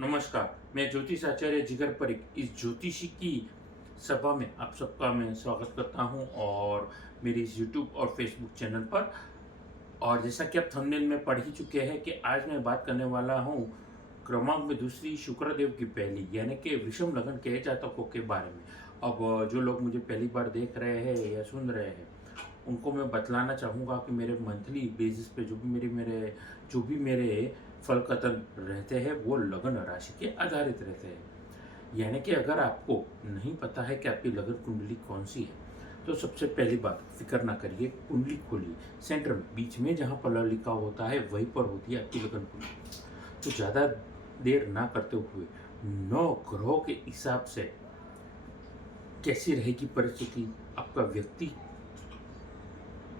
नमस्कार, मैं ज्योतिष आचार्य जिगर परिक इस ज्योतिषी की सभा में आप सबका मैं स्वागत करता हूं और मेरी इस यूट्यूब और फेसबुक चैनल पर। और जैसा कि आप थंबनेल में पढ़ ही चुके हैं कि आज मैं बात करने वाला हूं क्रमांक में दूसरी शुक्रदेव की पहली यानी कि वृषभ लगन के जातकों के बारे में। अब जो लोग मुझे पहली बार देख रहे हैं या सुन रहे हैं उनको मैं बतलाना चाहूँगा कि मेरे मंथली बेसिस पे जो भी मेरे फल कथन रहते हैं वो लगन राशि के आधारित रहते हैं। यानी कि अगर आपको नहीं पता है कि आपकी लगन कुंडली कौन सी है तो सबसे पहली बात फिक्र ना करिए, कुंडली खोलिए, सेंटर में बीच में जहाँ पल्ला लिखा होता है वहीं पर होती है आपकी लगन कुंडली। तो ज़्यादा देर ना करते हुए 9 ग्रहों के हिसाब से कैसी रहेगी परिस्थिति,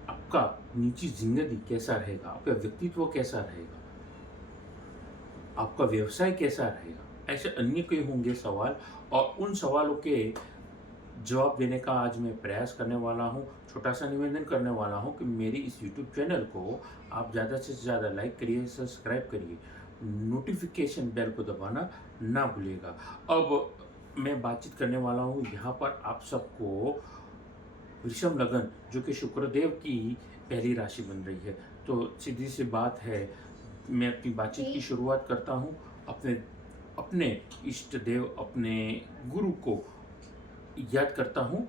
आपका निजी जिंदगी कैसा रहेगा, आपका व्यक्तित्व कैसा रहेगा, आपका व्यवसाय कैसा रहेगा, ऐसे अन्य कई होंगे सवाल। और उन सवालों के जवाब देने का आज मैं प्रयास करने वाला हूं। छोटा सा निवेदन करने वाला हूं कि मेरी इस यूट्यूब चैनल को आप ज़्यादा से ज़्यादा लाइक करिए, सब्सक्राइब करिए, नोटिफिकेशन बेल को दबाना ना भूलिएगा। अब मैं बातचीत करने वाला हूं यहाँ पर आप सबको वृषभ लगन जो कि शुक्रदेव की पहली राशि बन रही है। तो सीधी सी बात है, मैं अपनी बातचीत की शुरुआत करता हूँ अपने अपने इष्ट देव, अपने गुरु को याद करता हूँ।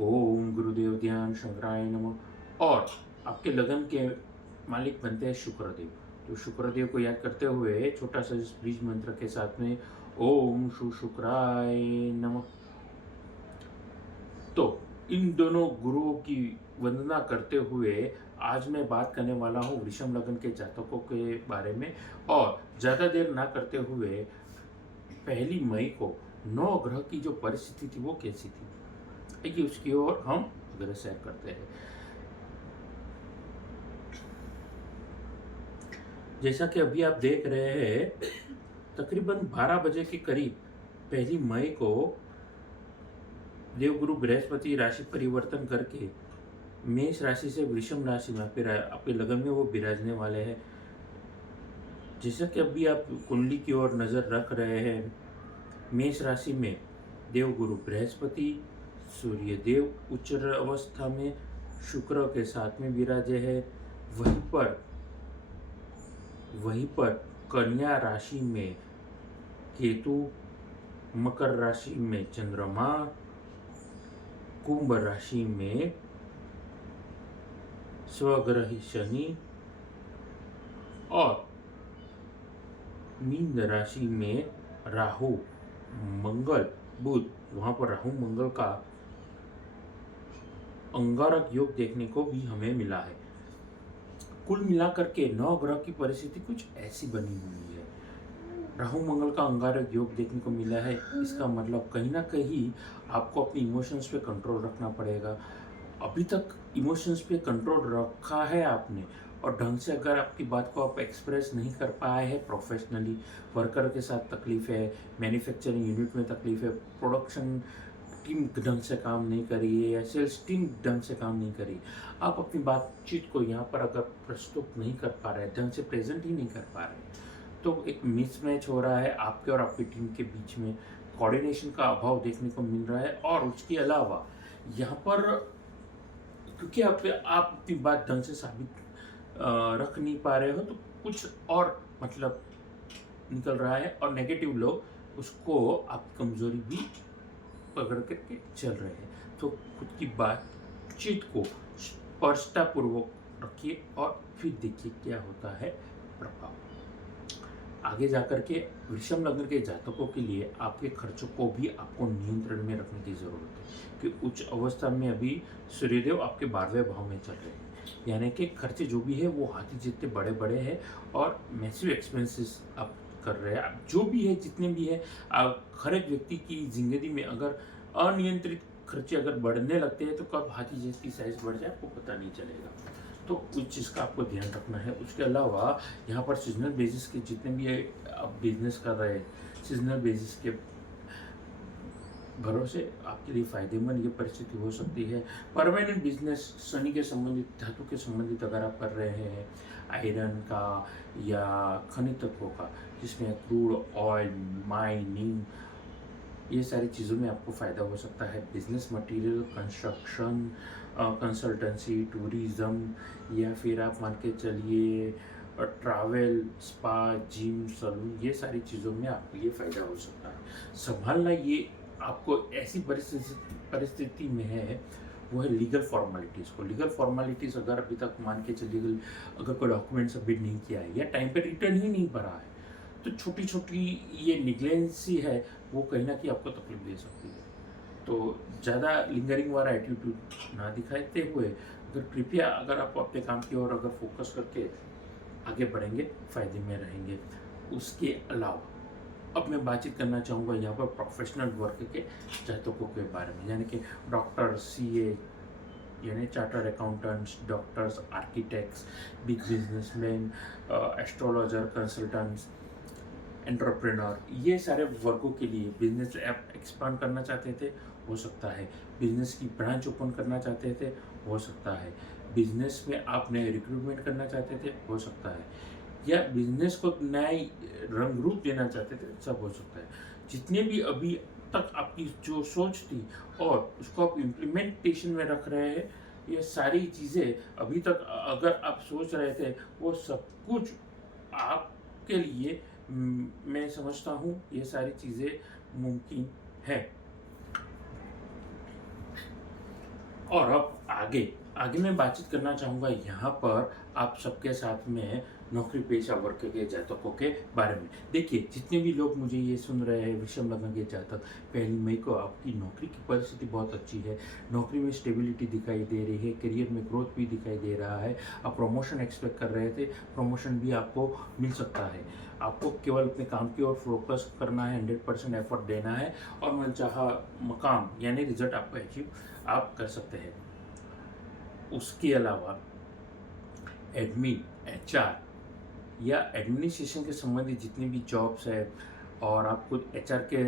ओम गुरुदेव ध्यान शंकराय नमः। और आपके लगन के मालिक बनते हैं शुक्रदेव। तो शुक्रदेव को याद करते हुए छोटा सा इस बीज मंत्र के साथ में ओम शुक्राय नमः। तो इन दोनों गुरुओं की वंदना करते हुए आज मैं बात करने वाला हूँ वृषभ लगन के जातकों के बारे में। और ज़्यादा देर ना करते हुए 1 मई को 9 ग्रह की जो परिस्थिति थी वो कैसी थी, आइए उसकी ओर हम अग्रसर करते हैं। जैसा कि अभी आप देख रहे हैं, तकरीबन 12 बजे के करीब 1 मई को देवगुरु बृहस्पति राशि परिवर्तन करके मेष राशि से वृषभ राशि में आपके लगन में वो विराजने वाले हैं। जैसा कि अभी आप कुंडली की ओर नजर रख रहे हैं, मेष राशि में देवगुरु बृहस्पति सूर्य देव उच्च अवस्था में शुक्र के साथ में विराजे है। वहीं पर कन्या राशि में केतु, मकर राशि में चंद्रमा, कुंभ राशि में स्वग्रही शनि और मीन राशि में राहु मंगल बुध। वहां पर राहु मंगल का अंगारक योग देखने को भी हमें मिला है। कुल मिलाकर के 9 ग्रह की परिस्थिति कुछ ऐसी बनी हुई है। राहु मंगल का अंगारक योग देखने को मिला है। इसका मतलब कहीं ना कहीं आपको अपने इमोशंस पे कंट्रोल रखना पड़ेगा। अभी तक इमोशंस पे कंट्रोल रखा है आपने और ढंग से अगर आपकी बात को आप एक्सप्रेस नहीं कर पाए हैं प्रोफेशनली, वर्कर के साथ तकलीफ है, मैन्युफैक्चरिंग यूनिट में तकलीफ है, प्रोडक्शन टीम ढंग से काम नहीं करी है या सेल्स टीम ढंग से काम नहीं करी, आप अपनी बातचीत को यहाँ पर अगर प्रस्तुत नहीं कर पा रहे, ढंग से प्रेजेंट ही नहीं कर पा रहे, तो एक मिसमैच हो रहा है आपके और आपकी टीम के बीच में। कोऑर्डिनेशन का अभाव देखने को मिल रहा है। और उसके अलावा यहाँ पर क्योंकि आप अपनी बात ढंग से साबित रख नहीं पा रहे हो तो कुछ और मतलब निकल रहा है और नेगेटिव लोग उसको आपकी कमजोरी भी पकड़ करके चल रहे हैं। तो खुद की बातचीत को स्पष्टतापूर्वक रखिए और फिर देखिए क्या होता है प्रभाव। आगे जाकर के वृषभ लग्न के जातकों के लिए आपके खर्चों को भी आपको नियंत्रण में रखने की जरूरत है कि उच्च अवस्था में अभी सूर्यदेव आपके 12वें भाव में चल रहे हैं। यानी कि खर्चे जो भी है वो हाथी जितने बड़े बड़े हैं और मैसिव एक्सपेंसेस आप कर रहे हैं। आप जो भी है जितने भी है, आप हर एक व्यक्ति की जिंदगी में अगर अनियंत्रित खर्चे अगर बढ़ने लगते हैं तो कब हाथी जैसी साइज बढ़ जाए आपको पता नहीं चलेगा। तो उस चीज़ का आपको ध्यान रखना है। उसके अलावा यहाँ पर सीजनल बेसिस के जितने भी आप बिजनेस कर रहे हैं, सीजनल बेसिस के घरों से आपके लिए फायदेमंद ये परिस्थिति हो सकती है। परमानेंट बिजनेस शनि के संबंधित, धातु के संबंधित अगर आप कर रहे हैं, आयरन का या खनिज तत्वों का, जिसमें क्रूड ऑयल, माइनिंग, ये सारी चीज़ों में आपको फ़ायदा हो सकता है। Business material, construction, consultancy, tourism, या फिर आप मान के चलिए ट्रैवल, स्पा, जिम, सलून, ये सारी चीज़ों में आपके लिए फ़ायदा हो सकता है। संभालना ये आपको ऐसी परिस्थिति में है, वो है लीगल फॉर्मेलिटीज़ को। लीगल फॉर्मेलिटीज़ अगर अभी तक मान के चलिए, अगर कोई डॉक्यूमेंट सबमिट नहीं किया है या टाइम पे रिटर्न ही नहीं भरा है, तो छोटी छोटी ये निग्लेंसी है, वो कहीं ना कहीं आपको तकलीफ दे सकती है। तो ज़्यादा लिंगरिंग वाला एटीट्यूड ना दिखाते हुए अगर कृपया अगर आप अपने काम की ओर अगर फोकस करके आगे बढ़ेंगे, फ़ायदे में रहेंगे। उसके अलावा अब मैं बातचीत करना चाहूँगा यहाँ पर प्रोफेशनल वर्क के जातकों के बारे में, यानी कि डॉक्टर, सीए, यानी chartered accountants, doctors, architects, big businessman, astrologer, consultants, entrepreneur, ये सारे वर्गों के लिए बिजनेस ऐप एक्सपांड करना चाहते थे, हो सकता है। बिजनेस की ब्रांच ओपन करना चाहते थे, हो सकता है। बिजनेस में आप नए रिक्रूटमेंट करना चाहते थे, हो सकता है। या बिजनेस को नए रंग रूप देना चाहते थे, सब हो सकता है। जितने भी अभी तक आपकी जो सोच थी और उसको आप इम्प्लीमेंटेशन में रख रहे हैं, ये सारी चीज़ें अभी तक अगर आप सोच रहे थे, वो सब कुछ आपके लिए मैं समझता हूँ ये सारी चीज़ें मुमकिन है। और अब आगे आगे मैं बातचीत करना चाहूँगा यहाँ पर आप सबके साथ में नौकरी पेशा वर्ग के जातकों के बारे में। देखिए, जितने भी लोग मुझे ये सुन रहे हैं, विषम लग्न के जातक, 1 मई को आपकी नौकरी की परिस्थिति बहुत अच्छी है। नौकरी में स्टेबिलिटी दिखाई दे रही है, करियर में ग्रोथ भी दिखाई दे रहा है। आप प्रमोशन एक्सपेक्ट कर रहे थे, प्रमोशन भी आपको मिल सकता है। आपको केवल अपने काम की ओर फोकस करना है, 100% एफर्ट देना है और मनचाहा मकाम यानी रिजल्ट आपको अचीव आप कर सकते हैं। उसके अलावा एडमिन, एचआर या एडमिनिस्ट्रेशन के संबंधित जितनी भी जॉब्स है और आप खुद एचआर के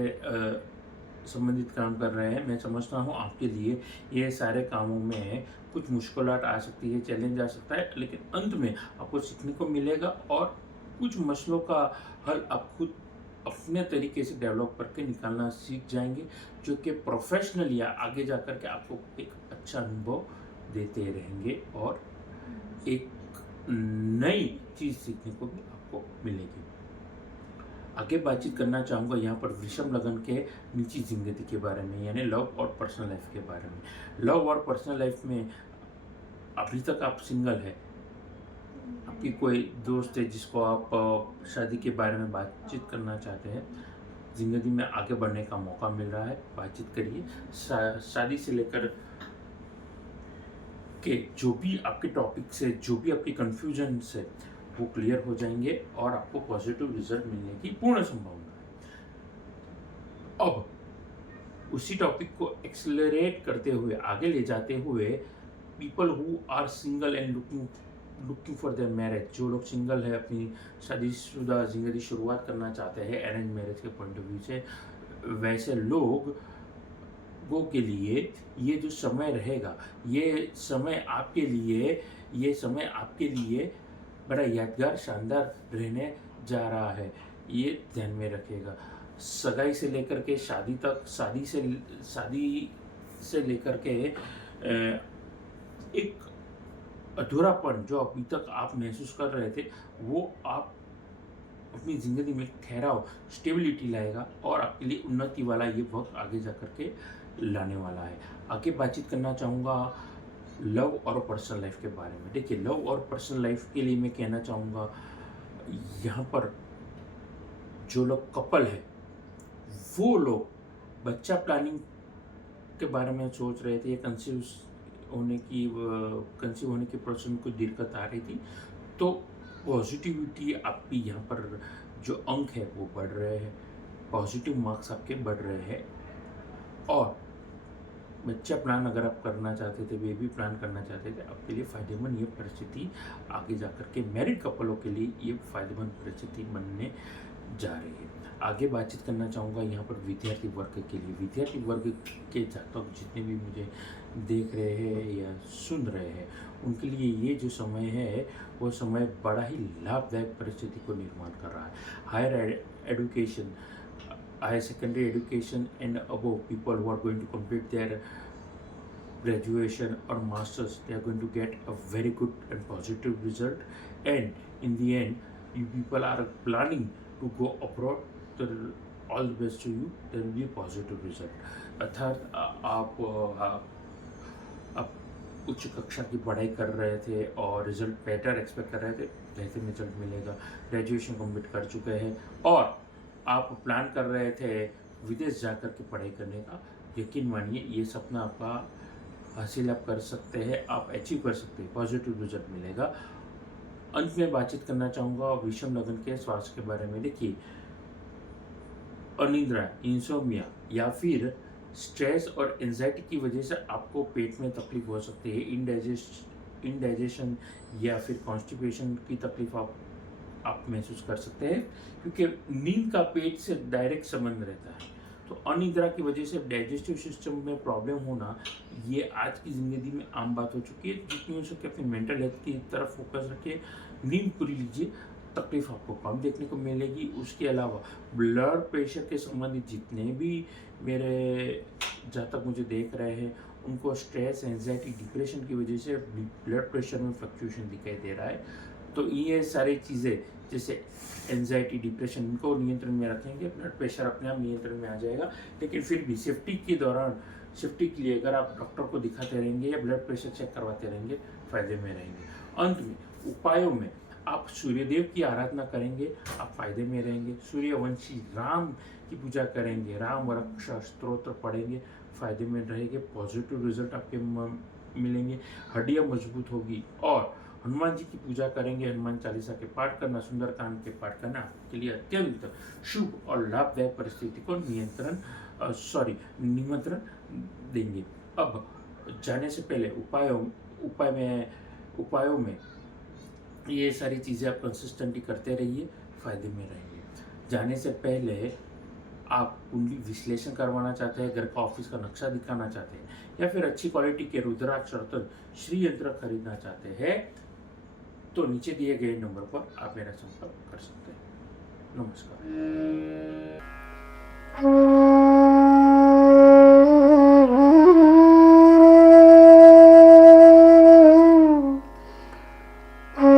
संबंधित काम कर रहे हैं, मैं समझता हूँ आपके लिए ये सारे कामों में कुछ मुश्किलात आ सकती है, चैलेंज आ सकता है, लेकिन अंत में आपको सीखने को मिलेगा और कुछ मसलों का हल आप खुद अपने तरीके से डेवलप करके निकालना सीख जाएंगे, जो कि प्रोफेशनल या आगे जा कर के आपको एक अच्छा अनुभव देते रहेंगे और एक नई चीज़ सीखने को भी आपको मिलेगी। आगे बातचीत करना चाहूँगा यहाँ पर वृषभ लग्न के निजी जिंदगी के बारे में, यानी लव और पर्सनल लाइफ के बारे में। लव और पर्सनल लाइफ में अभी तक आप सिंगल है, आपकी कोई दोस्त है जिसको आप शादी के बारे में बातचीत करना चाहते हैं, ज़िंदगी में आगे बढ़ने का मौका मिल रहा है, बातचीत करिए। शादी से लेकर के जो भी आपके टॉपिक से, जो भी आपकी कन्फ्यूजन है, वो क्लियर हो जाएंगे और आपको पॉजिटिव रिजल्ट मिलने की पूर्ण संभावना है। अब उसी टॉपिक को एक्सेलरेट करते हुए, आगे ले जाते हुए, people who are single and looking for their marriage, जो लोग सिंगल है, अपनी शादीशुदा जिंदगी शुरुआत करना चाहते हैं अरेंज मैरिज के पॉइंट ऑफ व्यू से, वैसे लोगों के लिए ये जो समय रहेगा, ये समय आपके लिए बड़ा यादगार, शानदार रहने जा रहा है। ये ध्यान में रखिएगा। सगाई से लेकर के शादी तक, शादी से लेकर के एक अधूरापन जो अभी तक आप महसूस कर रहे थे, वो आप अपनी ज़िंदगी में ठहराव, स्टेबिलिटी लाएगा और आपके लिए उन्नति वाला ये वक्त आगे जा कर के लाने वाला है। आगे बातचीत करना चाहूँगा लव और पर्सनल लाइफ के बारे में। देखिए, लव और पर्सनल लाइफ के लिए मैं कहना चाहूँगा, यहाँ पर जो लोग कपल है, वो लोग बच्चा प्लानिंग के बारे में सोच रहे थे, कंसीव होने की प्रोसेस में कुछ दिक्कत आ रही थी, तो पॉजिटिविटी आपकी यहाँ पर जो अंक है वो बढ़ रहे हैं, पॉजिटिव मार्क्स आपके बढ़ रहे हैं। और बच्चा प्लान अगर आप करना चाहते थे, बेबी प्लान करना चाहते थे, आपके लिए फ़ायदेमंद ये परिस्थिति आगे जा कर के मैरिड कपलों के लिए ये फ़ायदेमंद परिस्थिति बनने जा रही है। आगे बातचीत करना चाहूँगा यहाँ पर विद्यार्थी वर्ग के लिए। विद्यार्थी वर्ग के जातक जितने भी मुझे देख रहे हैं या सुन रहे हैं, उनके लिए ये जो समय है वो समय बड़ा ही लाभदायक परिस्थिति को निर्माण कर रहा है। Higher education, higher secondary education and above, people who are going to complete their graduation or masters, they are going to get a very good and positive result, and in the end you people are planning to go abroad, so all the best to you, there will be a positive result। अर्थात आप उच्च कक्षा की पढ़ाई कर रहे थे और रिजल्ट बेटर एक्सपेक्ट कर रहे थे, बेहतर रिजल्ट मिलेगा। ग्रेजुएशन कंप्लीट कर चुके हैं और आप प्लान कर रहे थे विदेश जाकर के पढ़ाई करने का, यकीन मानिए ये सपना आपका हासिल आप कर सकते हैं, आप अचीव कर सकते हैं, पॉजिटिव रिजल्ट मिलेगा। अंत में बातचीत करना चाहूँगा विषम लग्न के स्वास्थ्य के बारे में। देखिए, अनिद्रा, इंसोमिया या फिर स्ट्रेस और एंजाइटी की वजह से आपको पेट में तकलीफ हो सकती है। इनडाइजेशन या फिर कॉन्स्टिपेशन की तकलीफ आप महसूस कर सकते हैं, क्योंकि नींद का पेट से डायरेक्ट संबंध रहता है। तो अनिद्रा की वजह से डाइजेस्टिव सिस्टम में प्रॉब्लम होना ये आज की ज़िंदगी में आम बात हो चुकी है। जितनी हो सके अपनी मेंटल हेल्थ की तरफ फोकस रखिए, नींद पूरी लीजिए, तकलीफ आपको कम देखने को मिलेगी। उसके अलावा ब्लड प्रेशर के संबंधित जितने भी मेरे जातक मुझे देख रहे हैं, उनको स्ट्रेस, एंजाइटी, डिप्रेशन की वजह से ब्लड प्रेशर में फ्लक्चुएशन दिखाई दे रहा है। तो ये सारी चीज़ें जैसे एंजाइटी, डिप्रेशन, इनको नियंत्रण में रखेंगे, ब्लड प्रेशर अपने आप नियंत्रण में आ जाएगा। लेकिन फिर भी सेफ्टी के दौरान, सेफ्टी के लिए अगर आप डॉक्टर को दिखाते रहेंगे या ब्लड प्रेशर चेक करवाते रहेंगे, फायदे में रहेंगे। अंत में उपायों में आप सूर्यदेव की आराधना करेंगे, आप फायदे में रहेंगे। सूर्यवंशी राम की पूजा करेंगे, राम रक्षा स्तोत्र पढ़ेंगे, फायदे में रहेंगे, पॉजिटिव रिजल्ट आपके मिलेंगे, हड्डियाँ मजबूत होगी। और हनुमान जी की पूजा करेंगे, हनुमान चालीसा के पाठ करना, सुंदरकांड के पाठ करना आपके लिए अत्यंत शुभ और लाभदायक परिस्थिति को निमंत्रण देंगे। अब जाने से पहले उपायों में ये सारी चीज़ें आप कंसिस्टेंटली करते रहिए, फायदे में रहेंगे। जाने से पहले आप कुंडली विश्लेषण करवाना चाहते हैं, घर का ऑफिस का नक्शा दिखाना चाहते हैं, या फिर अच्छी क्वालिटी के रुद्राक्ष रत्न श्री यंत्र खरीदना चाहते हैं, तो नीचे दिए गए नंबर पर आप मेरा संपर्क कर सकते हैं। नमस्कार।